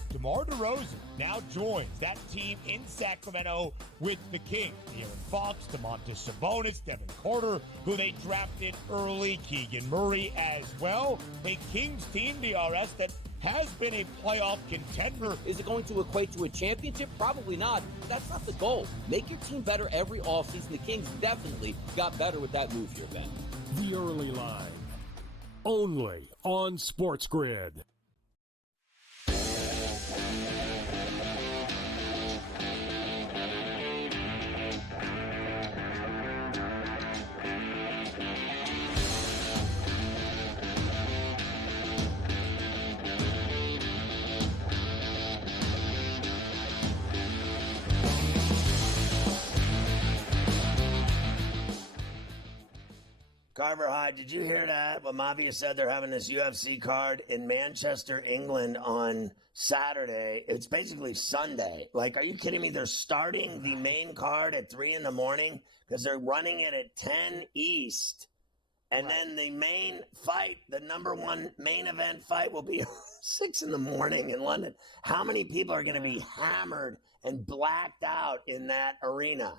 DeMar DeRozan now joins that team in Sacramento with the Kings. De'Aaron Fox, Domantas Sabonis, Devin Carter, who they drafted early, Keegan Murray as well. A Kings team, DRS, that has been a playoff contender. Is it going to equate to a championship? Probably not. That's not the goal. Make your team better every offseason. The Kings definitely got better with that move here, Ben. The early line. Only on SportsGrid. Carver High, did you hear that? What Mafia said, they're having this UFC card in Manchester, England on Saturday. It's basically Sunday. Like, are you kidding me? They're starting the main card at 3 in the morning because they're running it at 10 East. And then the main fight, the number one main event fight, will be 6 in the morning in London. How many people are going to be hammered and blacked out in that arena?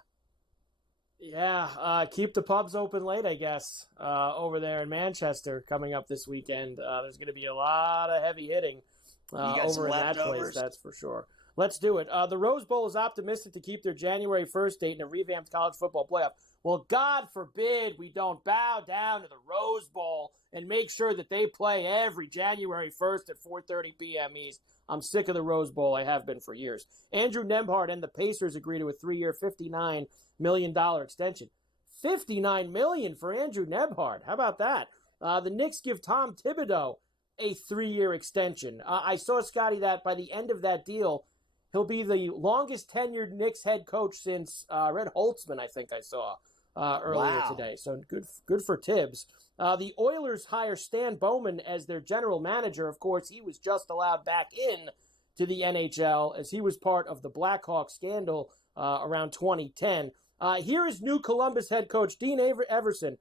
Yeah, keep the pubs open late, I guess, over there in Manchester coming up this weekend. There's going to be a lot of heavy hitting over in that place, that's for sure. Let's do it. The Rose Bowl is optimistic to keep their January 1st date in a revamped college football playoff. Well, God forbid we don't bow down to the Rose Bowl and make sure that they play every January 1st at 4:30 p.m. East. I'm sick of the Rose Bowl. I have been for years. Andrew Nembhard and the Pacers agree to a 3-year, $59 million extension. $59 million for Andrew Nembhard. How about that? The Knicks give Tom Thibodeau a 3-year extension. I saw, Scotty, that by the end of that deal, he'll be the longest tenured Knicks head coach since Red Holtzman, I think I saw earlier today. So good for Tibbs. The Oilers hire Stan Bowman as their general manager. Of course, he was just allowed back in to the NHL as he was part of the Blackhawks scandal around 2010. Here is new Columbus head coach Dean Everson.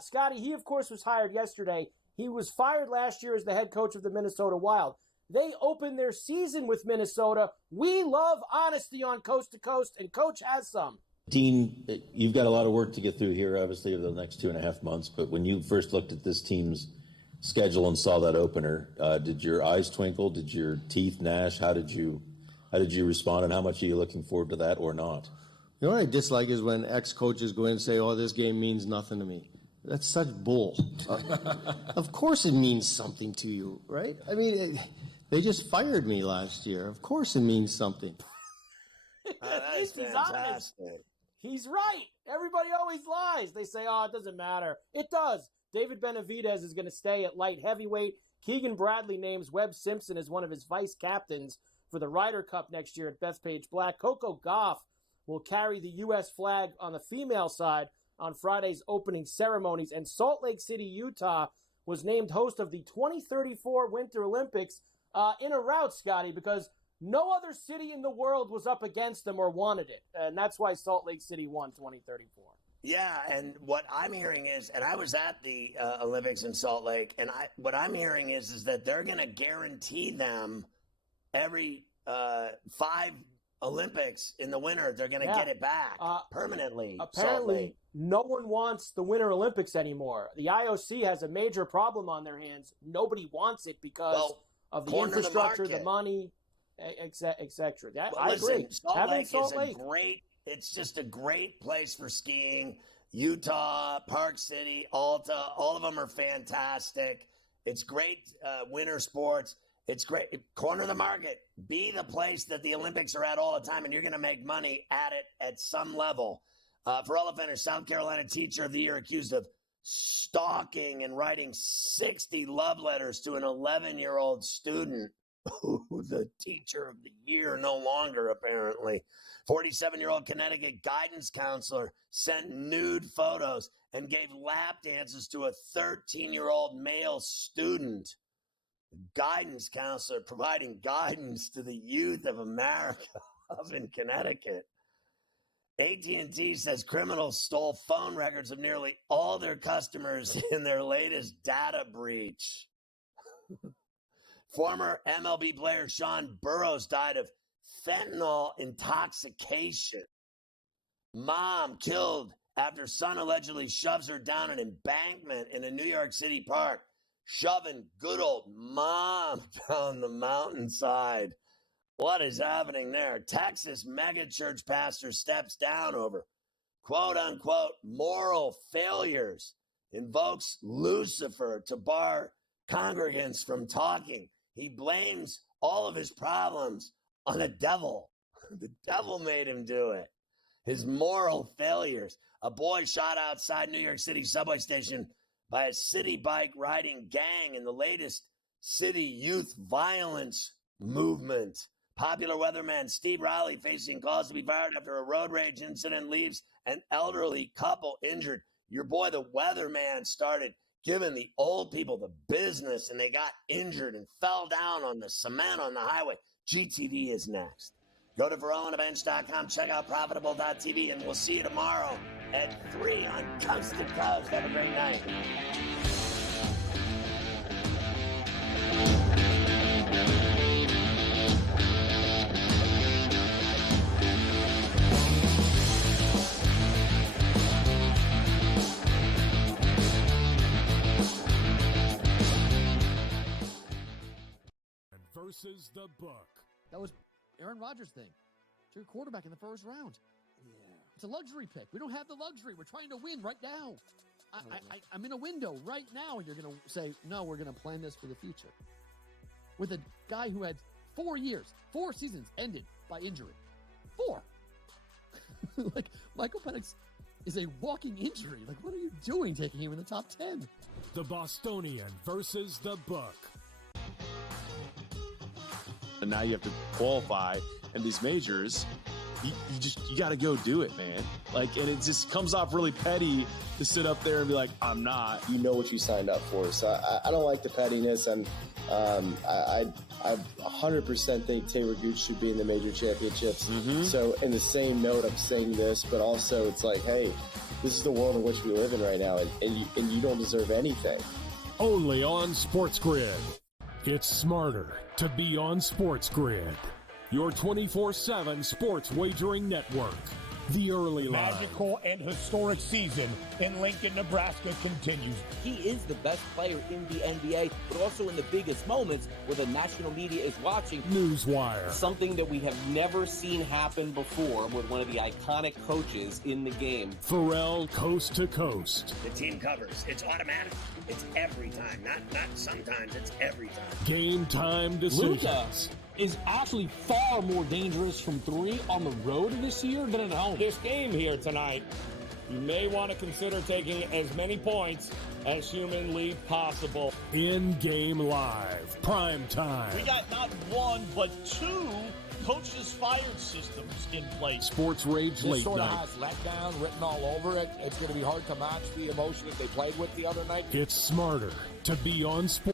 Scotty, he, of course, was hired yesterday. He was fired last year as the head coach of the Minnesota Wild. They opened their season with Minnesota. We love honesty on Coast to Coast, and Coach has some. Dean, you've got a lot of work to get through here, obviously, over the next 2.5 months. But when you first looked at this team's schedule and saw that opener, did your eyes twinkle? Did your teeth gnash? How did you respond, and how much are you looking forward to that or not? You know what I dislike is when ex-coaches go in and say, oh, this game means nothing to me. That's such bull. Of course it means something to you, right? I mean, they just fired me last year. Of course it means something. That is fantastic. He's right. Everybody always lies. They say, oh, it doesn't matter. It does. David Benavidez is going to stay at light heavyweight. Keegan Bradley names Webb Simpson as one of his vice captains for the Ryder Cup next year at Bethpage Black. Coco Gauff will carry the U.S. flag on the female side on Friday's opening ceremonies. And Salt Lake City, Utah was named host of the 2034 Winter Olympics in a rout, Scotty, because No other city in the world was up against them or wanted it, and that's why Salt Lake City won 2034. Yeah, and what I'm hearing is, and I was at the Olympics in Salt Lake, and what I'm hearing is that they're going to guarantee them every 5 Olympics in the winter, they're going to get it back permanently. Apparently, no one wants the Winter Olympics anymore. The IOC has a major problem on their hands. Nobody wants it because of the infrastructure, the money, etc. I agree. Salt Lake it's just a great place for skiing. Utah, Park City, Alta, all of them are fantastic. It's great winter sports. It's great. Corner the market. Be the place that the Olympics are at all the time, and you're going to make money at it at some level. For all offenders, South Carolina Teacher of the Year accused of stalking and writing 60 love letters to an 11-year-old student. The Teacher of the Year no longer, apparently. 47-year-old Connecticut guidance counselor sent nude photos and gave lap dances to a 13-year-old male student. Guidance counselor providing guidance to the youth of America up in Connecticut. AT&T says criminals stole phone records of nearly all their customers in their latest data breach. Former MLB player Sean Burrows died of fentanyl intoxication. Mom killed after son allegedly shoves her down an embankment in a New York City park. Shoving good old mom down the mountainside. What is happening there? Texas megachurch pastor steps down over quote-unquote moral failures. Invokes Lucifer to bar congregants from talking. He blames all of his problems on the devil. The devil made him do it. His moral failures. A boy shot outside New York City subway station by a city bike riding gang in the latest city youth violence movement. Popular weatherman Steve Riley facing calls to be fired after a road rage incident leaves an elderly couple injured. Your boy, the weatherman, started giving the old people the business, and they got injured and fell down on the cement on the highway. GTV is next. Go to VerollandEvents.com, check out Profitable.tv, and we'll see you tomorrow at 3 on Coast to Coast. Have a great night. Versus the book. That was Aaron Rodgers' thing. To your quarterback in the first round. Yeah. It's a luxury pick. We don't have the luxury. We're trying to win right now. I'm in a window right now, and you're going to say, no, we're going to plan this for the future. With a guy who had 4 years, 4 seasons ended by injury. 4. Like, Michael Penix is a walking injury. Like, what are you doing taking him in the top 10? The Bostonian versus the book. And now you have to qualify in these majors. You got to go do it, man. Like, and it just comes off really petty to sit up there and be like, I'm not. You know what you signed up for. So I don't like the pettiness. And I 100% think Taylor Gooch should be in the major championships. Mm-hmm. So in the same note, I'm saying this, but also it's like, hey, this is the world in which we live in right now, and you don't deserve anything. Only on SportsGrid. It's smarter to be on SportsGrid. Your 24/7 sports wagering network. The early line. Magical and historic season in Lincoln, Nebraska continues. He is the best player in the NBA, but also in the biggest moments where the national media is watching. Newswire. Something that we have never seen happen before with one of the iconic coaches in the game. Ferrall coast to coast. The team covers. It's automatic. It's every time. Not sometimes. It's every time. Game time decisions. Luka is actually far more dangerous from 3 on the road this year than at home. This game here tonight, you may want to consider taking as many points as humanly possible. In-game live. Prime time. We got not 1, but 2 coaches fired systems in place. Sports Rage Late This sort of Night. has letdown written all over it. It's going to be hard to match the emotion that they played with the other night. It's smarter to be on sports.